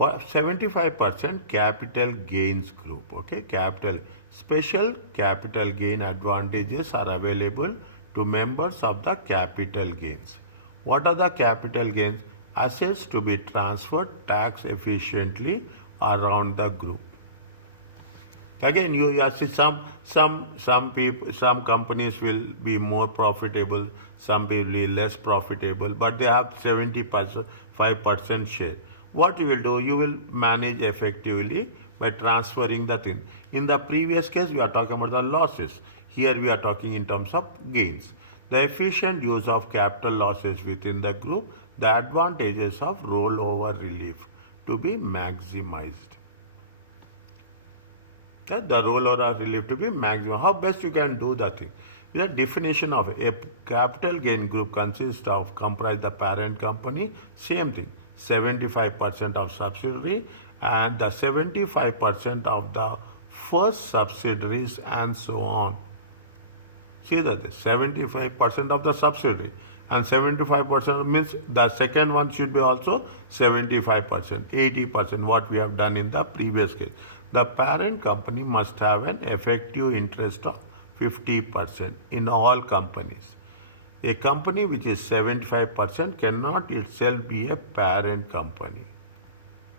75% capital gains group. Okay, special capital gain advantages are available to members of the capital gains. What are the capital gains? Assets to be transferred tax efficiently around the group. Again, you see some companies will be more profitable, some will be less profitable, but they have 75% share. What you will do, you will manage effectively by transferring the thing. In the previous case, we are talking about the losses. Here we are talking in terms of gains. The efficient use of capital losses within the group, the advantages of rollover relief to be maximized. The rollover relief to be maximum. How best you can do the thing? The definition of a capital gain group consists of comprise the parent company, same thing, 75% of subsidiary and the 75% of the first subsidiaries and so on. See that 75% of the subsidiary and 75% means the second one should be also 75%, 80% what we have done in the previous case. The parent company must have an effective interest of 50% in all companies. A company which is 75% cannot itself be a parent company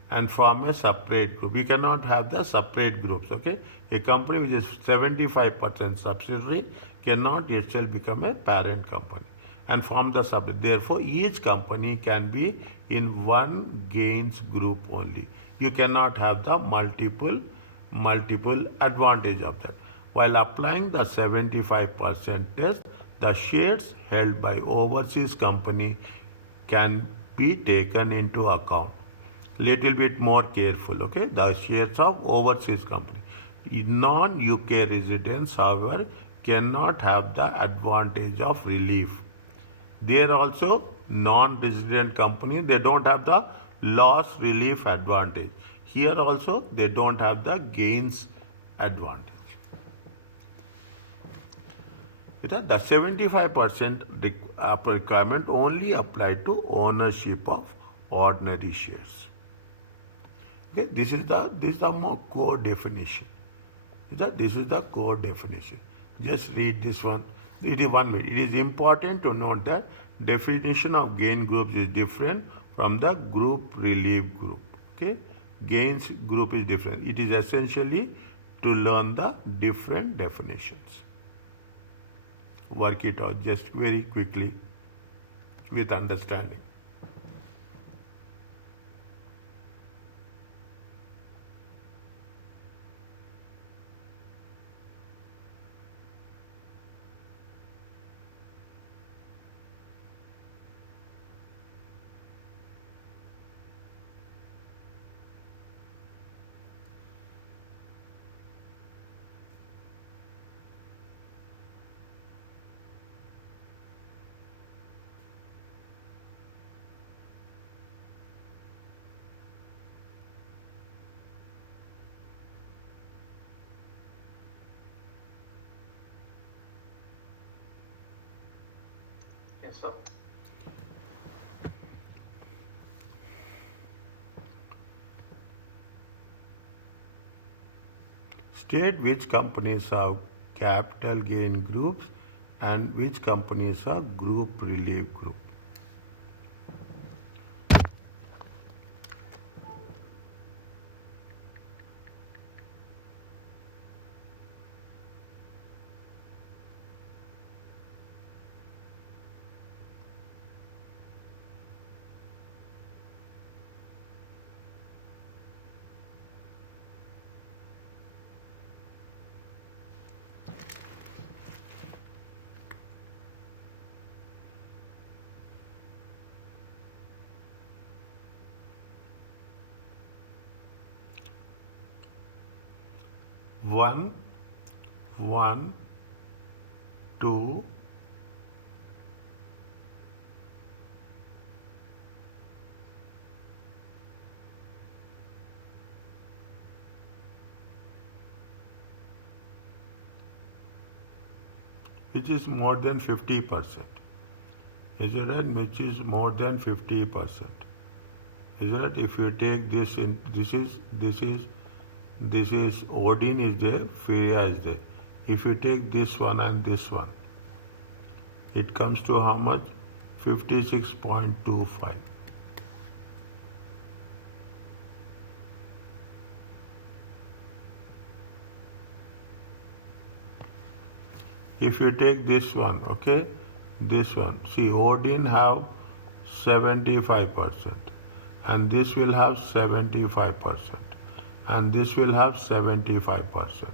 and form a separate group. We cannot have the separate groups, okay? A company which is 75% subsidiary cannot itself become a parent company and form the separate. Therefore, each company can be in one gains group only. You cannot have the multiple advantage of that. While applying the 75% test, the shares held by overseas company can be taken into account. Little bit more careful, okay? The shares of overseas company. Non-UK residents, however, cannot have the advantage of relief. There also non-resident company, they don't have the loss relief advantage. Here also they don't have the gains advantage. The 75% requirement only apply to ownership of ordinary shares. Okay, this is the more core definition. This is the core definition. Just read this one. It is 1 minute. It is important to note that definition of gain groups is different from the group relief group. Okay, gains group is different. It is essentially to learn the different definitions. Work it out just very quickly with understanding. Yes, sir. State which companies have capital gain groups and which companies are group relief group. One, 2, which is more than 50%. Is it right? Which is more than 50%. is that if you take this in, this is Odin is there, Freya is there. If you take this one and this one, it comes to how much? 56.25. If you take this one, okay, this one, see Odin have 75% and this will have 75% and this will have 75%.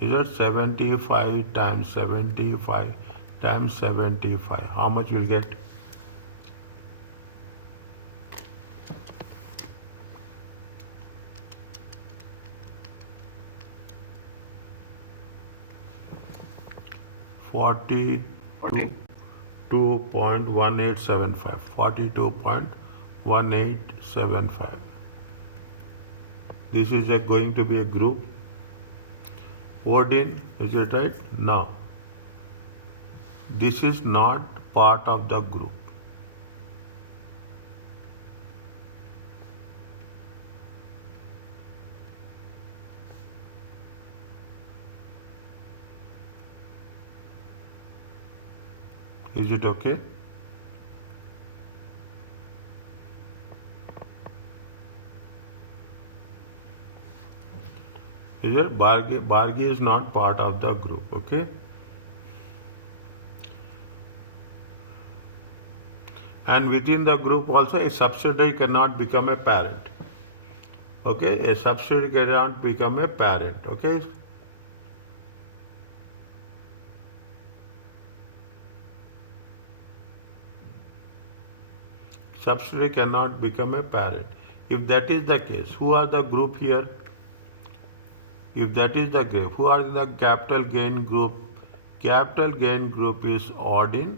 Is that 75 times 75 times 75? How much will get? Forty 42.1875. 42.1875. This is going to be a group. Odin, is it right? No. This is not part of the group. Is it okay? Is it? Bargi is not part of the group, okay? And within the group also a subsidiary cannot become a parent. Okay? A subsidiary cannot become a parent, okay? Subsidiary cannot become a parent. If that is the case, who are the group here? If that is the case, who are the capital gain group? Capital gain group is Odin,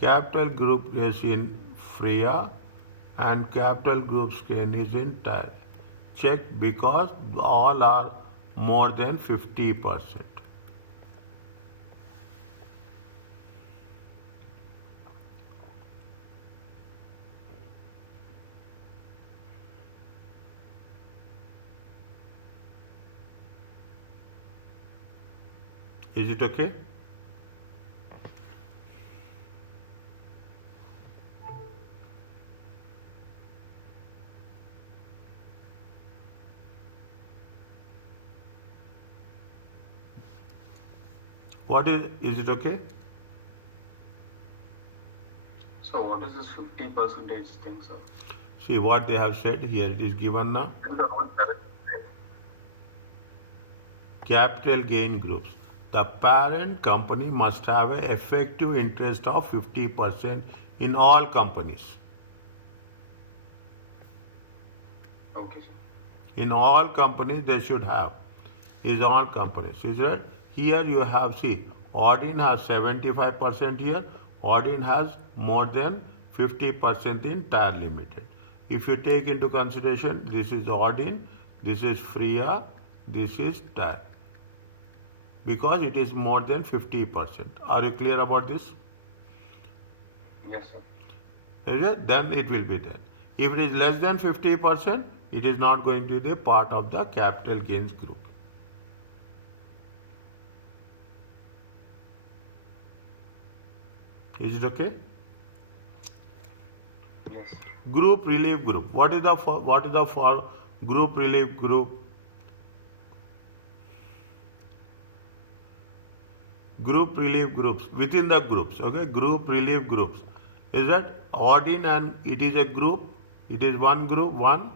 capital group is in Freya, and capital group's gain is in Tyre. Check because all are more than 50%. Is it okay? Is it okay? So what is this 50% thing, sir? See what they have said here, it is given now. Capital gain groups. The parent company must have an effective interest of 50% in all companies. Okay, sir. In all companies they should have. Is all companies. Is that? Here you have, see, Odin has 75% here. Odin has more than 50% in Tyre Limited. If you take into consideration, this is Odin, this is Freya, this is Tyre. Because it is more than 50%. Are you clear about this? Yes, sir. Is it? Then it will be there. If it is less than 50%, it is not going to be part of the capital gains group. Is it okay? Yes. Group relief group. What is the group relief group? Group relief groups within the groups. Okay, group relief groups. Is that Odin and it is a group? It is one group. One.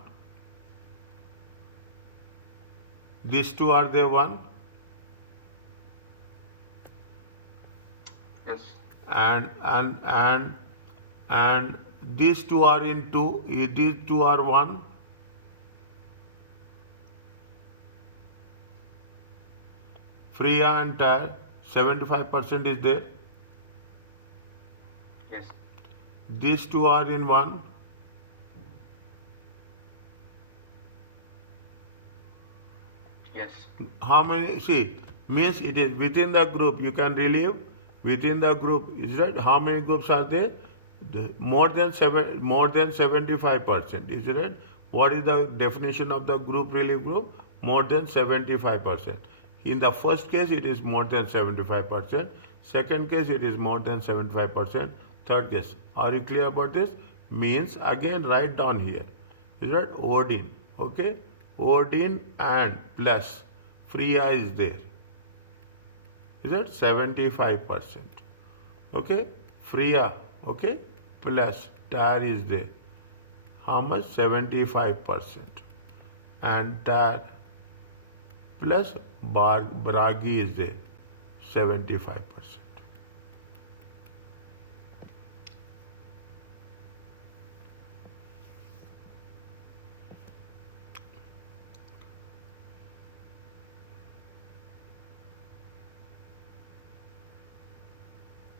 These two are there one. Yes. And these two are in two. These two are one. Freya and Tyre, 75% is there. Yes. These two are in one. Yes. How many? See, means it is within the group. You can relieve within the group. Is right? How many groups are there? more than 75%. Is it right? What is the definition of the group relief group? More than 75%. In the first case, it is more than 75%. Second case, it is more than 75%. Third case. Are you clear about this? Means again write down here. Is that Odin? Okay? Odin and plus Freya is there. Is that 75%? Okay? Freya, okay? Plus Tar is there. How much? 75%. And Tar plus Bragi is there. 75%.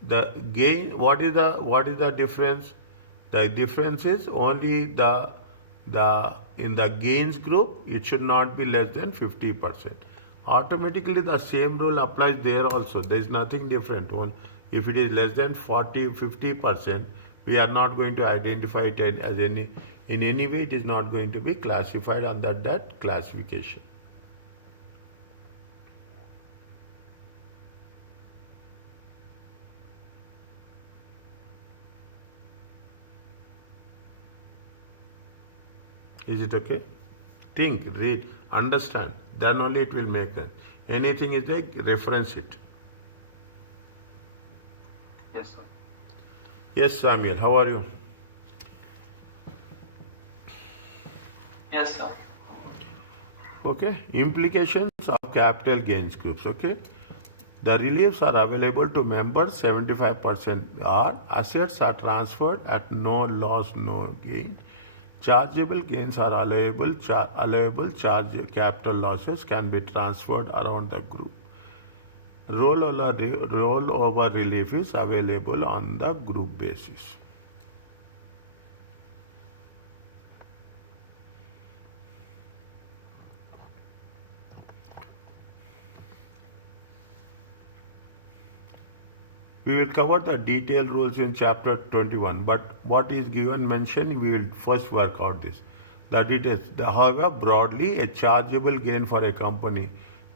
The gain, what is the difference? The difference is only the in the gains group it should not be less than 50%. Automatically the same rule applies there also. There is nothing different. If it is less than 50%, we are not going to identify it as any in any way. It is not going to be classified under that classification. Is it okay? Think, read, understand. Then only it will make sense. Anything is like reference it. Yes, sir. Yes, Samuel. How are you? Yes, sir. Okay. Implications of capital gains groups. Okay. The reliefs are available to members. 75% are assets are transferred at no loss, no gain. Chargeable gains are allowable. Capital losses can be transferred around the group. Rollover relief is available on the group basis. We will cover the detailed rules in chapter 21, but what is given mention, we will first work out this. The details. However, broadly, a chargeable gain for a company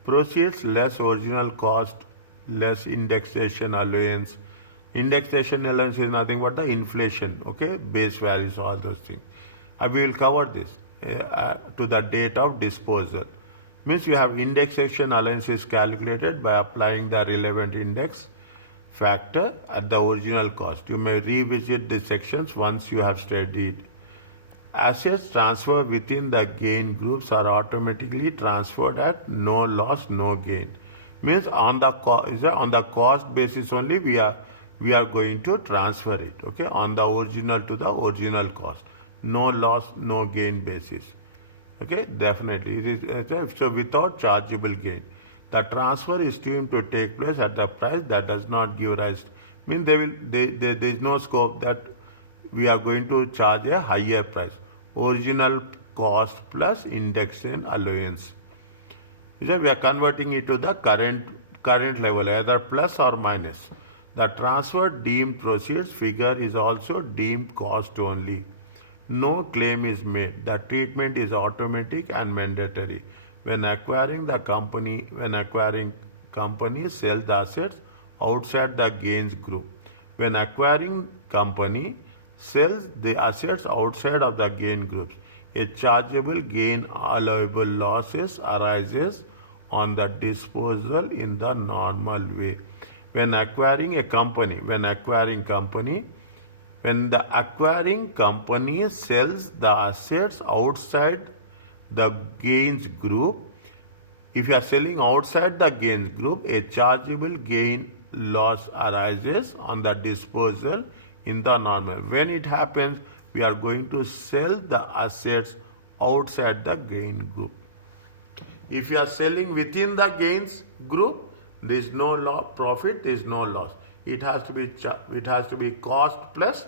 proceeds less original cost, less indexation allowance. Indexation allowance is nothing but the inflation, okay, base values, all those things. We will cover this to the date of disposal. Means you have indexation allowance is calculated by applying the relevant index factor at the original cost. You may revisit the sections once you have studied. Assets transferred within the gain groups are automatically transferred at no loss, no gain. Means on the cost basis only we are going to transfer it. Okay, on the original to the original cost. No loss, no gain basis. Okay, definitely. It is so without chargeable gain. The transfer is deemed to take place at the price that does not give rise. Means there is no scope that we are going to charge a higher price. Original cost plus indexation allowance. We are converting it to the current level, either plus or minus. The transfer deemed proceeds figure is also deemed cost only. No claim is made. The treatment is automatic and mandatory. When acquiring company sell the assets outside the gains group. When acquiring company sells the assets outside of the gain groups, a chargeable gain allowable losses arises on the disposal in the normal way. When the acquiring company sells the assets outside the gains group, if you are selling outside the gains group, a chargeable gain loss arises on the disposal in the normal. When it happens, we are going to sell the assets outside the gain group. If you are selling within the gains group, there is no profit, there is no loss. It has to be cost plus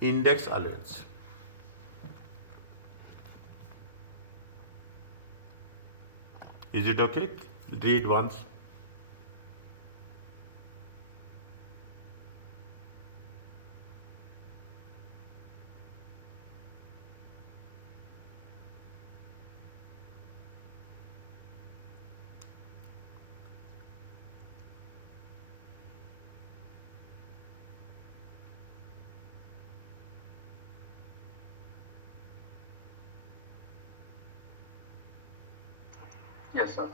index allowance. Is it okay? Read once. Yes, sir.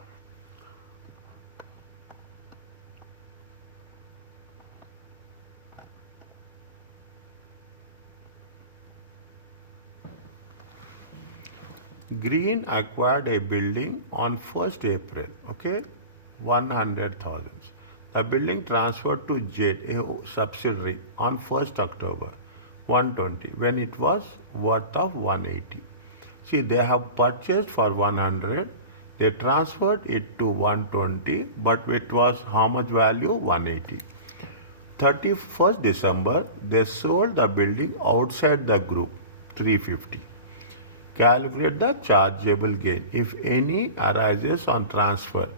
Green acquired a building on 1st April, okay, 100,000. The building transferred to Jet, a subsidiary, on 1st October, 120, when it was worth of 180. See, they have purchased for 100, they transferred it to 120, but it was how much value? 180. 31st December, they sold the building outside the group, 350. Calculate the chargeable gain, if any, arises on transfer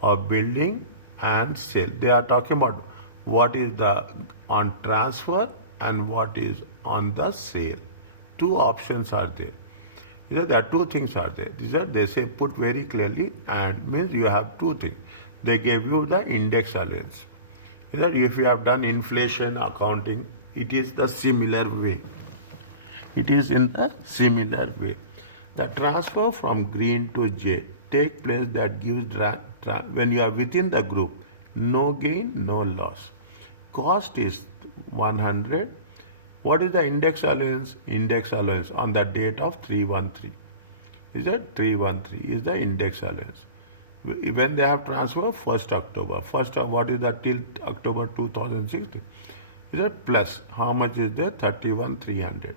of building and sale. They are talking about what is the on transfer and what is on the sale. Two options are there. There are two things are there. These are, they say, put very clearly, and means you have two things. They gave you the index allowance. That if you have done inflation accounting, it is the similar way. It is in a similar way. The transfer from green to J take place that gives when you are within the group, no gain, no loss. Cost is 100. What is the index allowance? Index allowance on the date of 313. Is that 313 is the index allowance. When they have transferred 1st October. What is that till October 2016? Is that plus? How much is there? 31,300.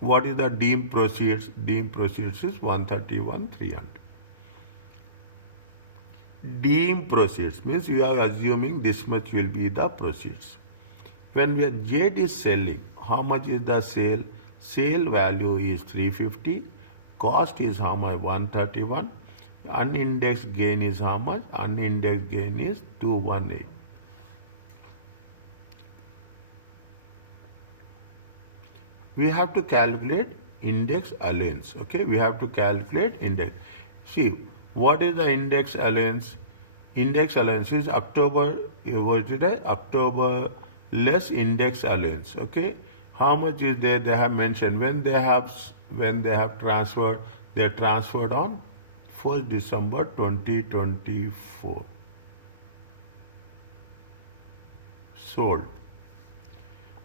What is the deemed proceeds? Deemed proceeds is 131,300. Deemed proceeds means you are assuming this much will be the proceeds. When we are Jet is selling, how much is the sale? Sale value is 350. Cost is how much? 131. Unindexed gain is how much? Unindexed gain is 218. We have to calculate index allowance. Okay, we have to calculate index. See, what is the index allowance? Index allowance is October. What is it? October less index allowance. Okay, how much is there? They have mentioned when they have transferred. They transferred on 1st December 2024. Sold.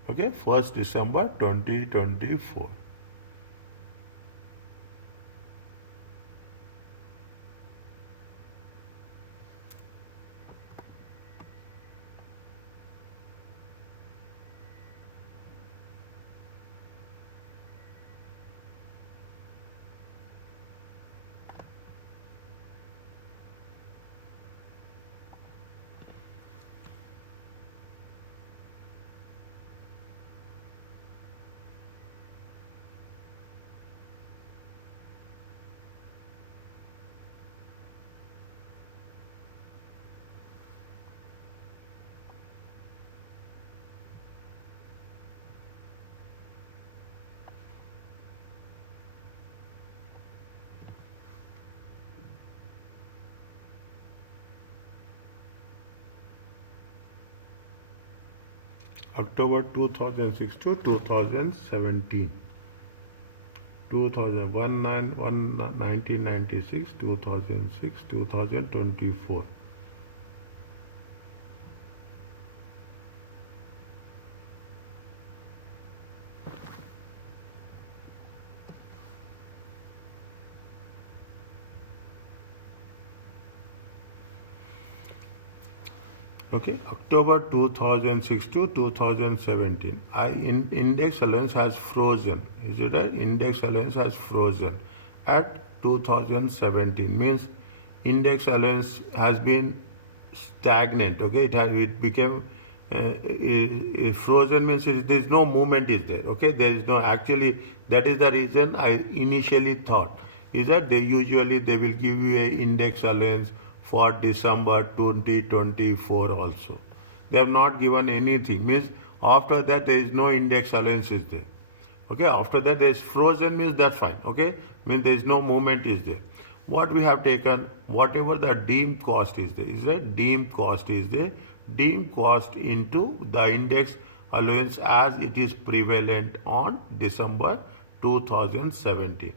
Okay, 1st December 2024. October 2006 to 2017. 2001, 1996, 2006, 2024. Okay, October 2006 to 2017. Index allowance has frozen. Is it right? Index allowance has frozen at 2017. Means index allowance has been stagnant. Okay, it became frozen means there is no movement is there. Okay, there is no actually. That is the reason I initially thought is that they will give you a index allowance for December 2024 also. They have not given anything. Means after that there is no index allowance is there. Okay, after that there is frozen means that's fine. Okay, means there is no movement is there. What we have taken, whatever the deemed cost is there, is that deemed cost is there, deemed cost into the index allowance as it is prevalent on December 2017.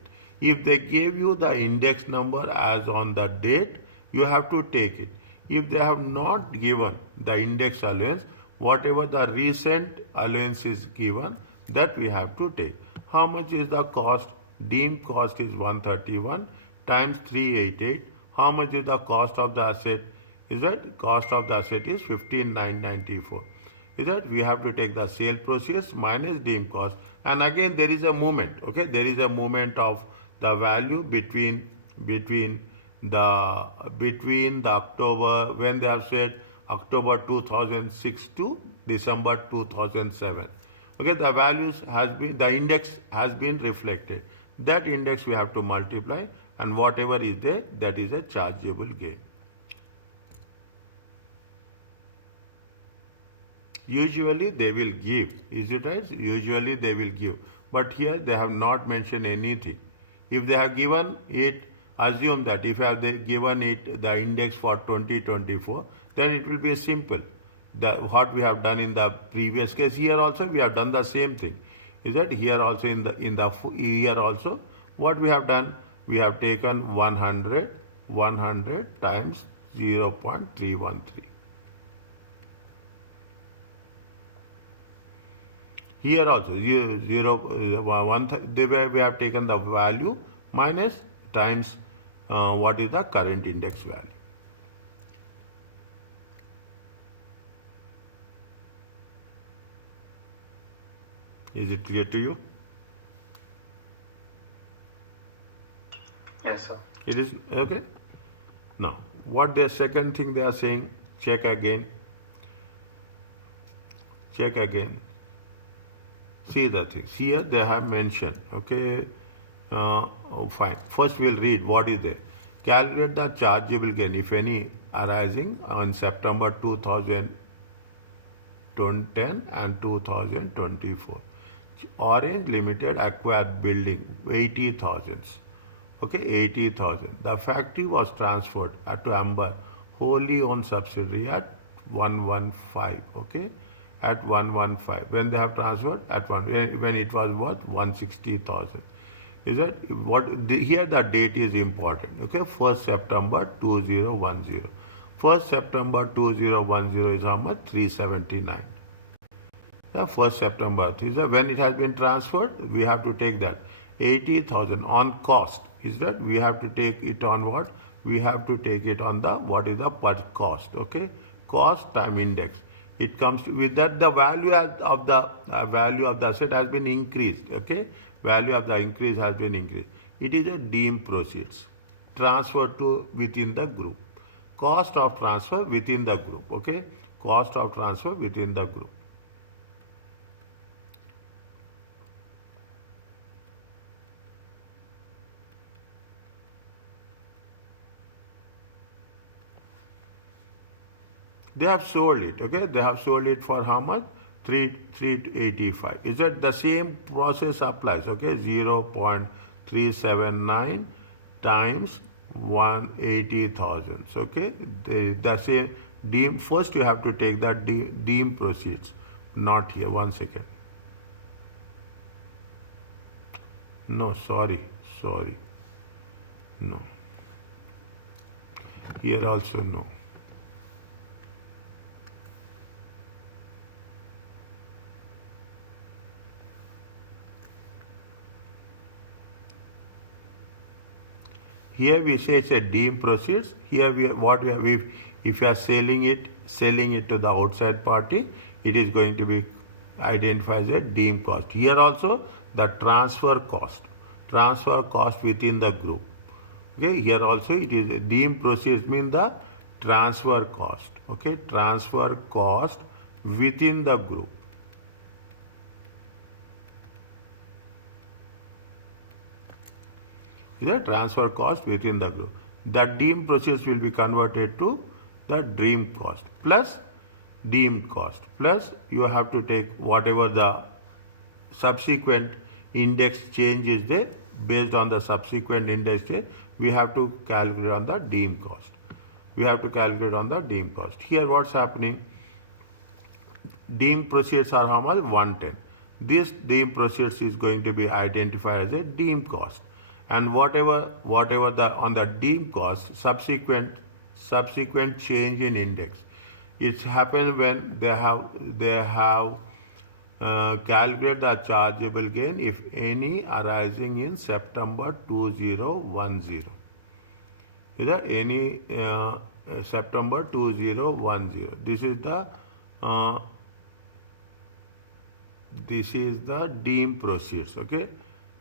If they gave you the index number as on the date, you have to take it. If they have not given the index allowance, whatever the recent allowance is given, that we have to take. How much is the cost? Deemed cost is 131 times 388. How much is the cost of the asset? Is that cost of the asset is 15,994. Is that we have to take the sale proceeds minus deemed cost, and again there is a movement. Okay, there is a movement of the value between the October, when they have said October 2006 to December 2007. Okay, the values has been, the index has been reflected. That index we have to multiply, and whatever is there, that is a chargeable gain. Usually they will give, is it right? Usually they will give, but here they have not mentioned anything. If they have given it, assume that if they have given it the index for 2024, then it will be simple. What we have done in the previous case, here also we have done the same thing. Is that here also in the year also, what we have done? We have taken 100 times 0.313. Here also we have taken the value minus times what is the current index value. Is it clear to you? Yes, sir. It is okay. Now, what the second thing they are saying? Check again. Check again. See the things. Here they have mentioned. Okay. Fine. First we'll read what is there. Calculate the chargeable gain, if any, arising on September 2010 and 2024. Orange Limited acquired building 80,000. Okay, 80,000. The factory was transferred to Amber, wholly owned subsidiary at 115. Okay, at 115. When they have transferred at when it was worth 160,000. Is that what? Here the date is important. Okay, 1st September 2010. 1st September 2010 is how much? 379. The 1st September is when it has been transferred. We have to take that 80,000 on cost. Is that we have to take it on what? We have to take it on the what is the per cost. Okay, cost time index. It comes to, with that the value of the asset has been increased. Okay, value of the increase has been increased. It is a deemed proceeds transfer to within the group. Cost of transfer within the group. Okay, cost of transfer within the group. They have sold it. Okay, they have sold it for how much? 385. Is that the same process applies? Okay, 0.379 times 180,000. Okay, the same deemed. First, you have to take that deemed proceeds. Not here. 1 second. No, sorry. No. Here also no. Here we say it's a deemed proceeds. Here if you are selling it to the outside party, it is going to be identified as a deemed cost. Here also the transfer cost within the group. Okay, here also it is a deemed proceeds mean the transfer cost. Okay, transfer cost within the group. Is a transfer cost within the group. That deemed proceeds will be converted to the deemed cost plus deemed cost plus you have to take whatever the subsequent index change is there. Based on the subsequent index change, we have to calculate on the deemed cost. Here what's happening? Deemed proceeds are how much? 110. This deemed proceeds is going to be identified as a deemed cost. and whatever the on the deemed cost subsequent change in index. It happens when they have calculate the chargeable gain, if any, arising in September 2010. Is there any September 2010? Uh, this is the deemed proceeds. Okay,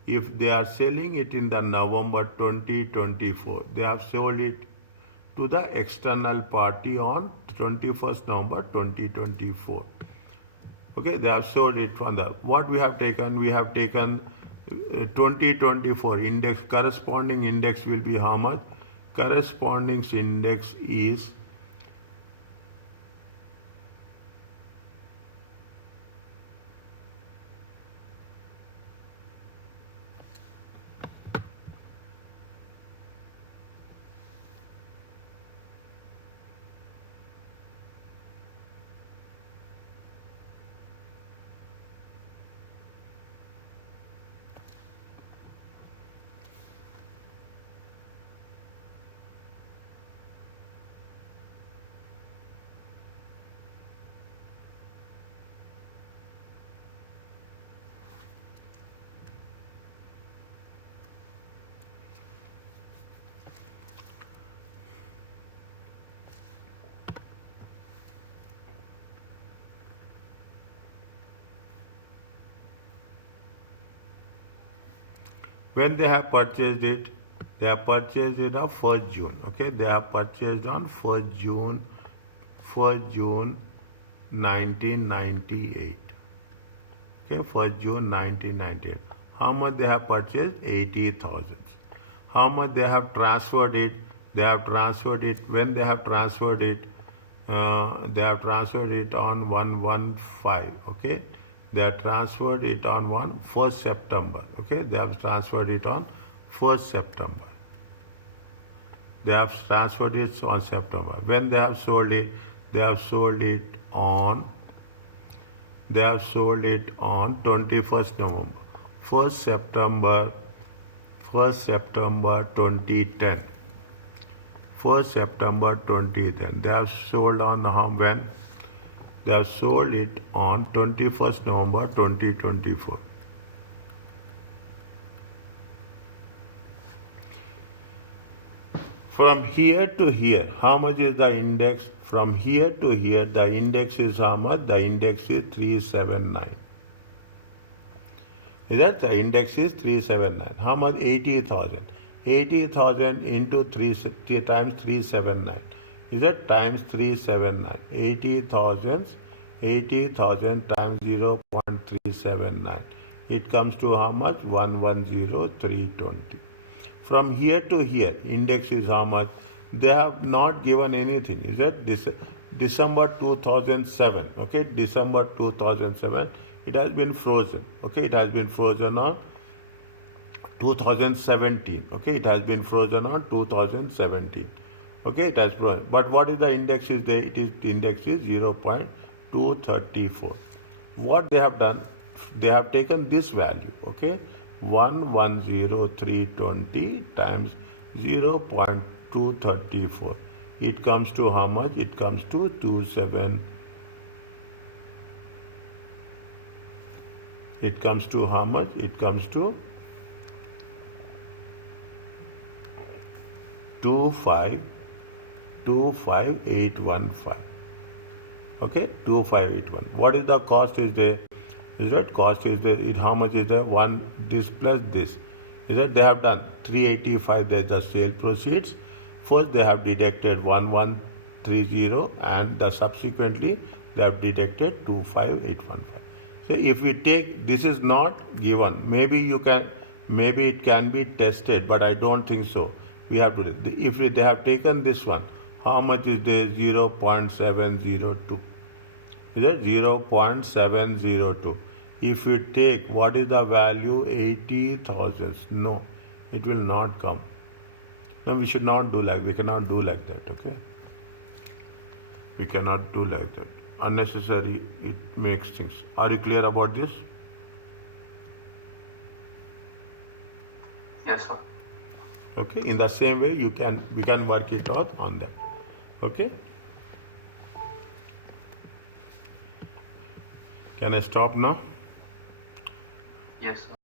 if they are selling it in the November 2024, they have sold it to the external party on 21st November 2024. Okay, they have sold it from the what we have taken. We have taken 2024 index. Corresponding index will be how much? Corresponding index is when they have purchased it. They have purchased it on 1st June. Okay, they have purchased on 1st June 1998. Okay, 1st June 1998. How much they have purchased? 80,000. How much they have transferred it? They have transferred it. When they have transferred it, they have transferred it on 115. Okay, they have transferred it on 1st September. Okay, they have transferred it on 1st September. They have transferred it on September. When they have sold it, they have sold it on 21st November. 1st September 2010. 1st September 2010. They have sold on when? They have sold it on 21st November 2024. From here to here, how much is the index? From here to here, the index is how much? The index is 379. Is that the index is 379? How much? 80,000. 80,000 into 3 times 379. Is that times 379? 80,000 times 0.379. It comes to how much? 110,320. From here to here, index is how much? They have not given anything. Is that December 2007? Okay, December 2007. It has been frozen. Okay, it has been frozen on 2017. Okay, it has been frozen on 2017. Okay, it has frozen. But what is the index is there? It is the index is 0.234. What they have done? They have taken this value. Okay, 110,320 times 0.234. It comes to how much? It comes to 27. It comes to how much? It comes to 25815. Okay, 25815. What is the cost is there? Is that cost is there? How much is there? One this plus this. Is that they have done 385? There's the sale proceeds. First they have deducted 1130, and subsequently they have deducted 25815. So if we take, this is not given. Maybe it can be tested, but I don't think so. We have to. If they have taken this one, how much is there? 0.702. Is that 0.702? If we take, what is the value? 80,000. No, it will not come. No, we should not do we cannot do like that. Okay, we cannot do like that. Unnecessary. It makes things. Are you clear about this? Yes, sir. Okay, in the same way we can work it out on that. Okay, can I stop now? Yes, sir.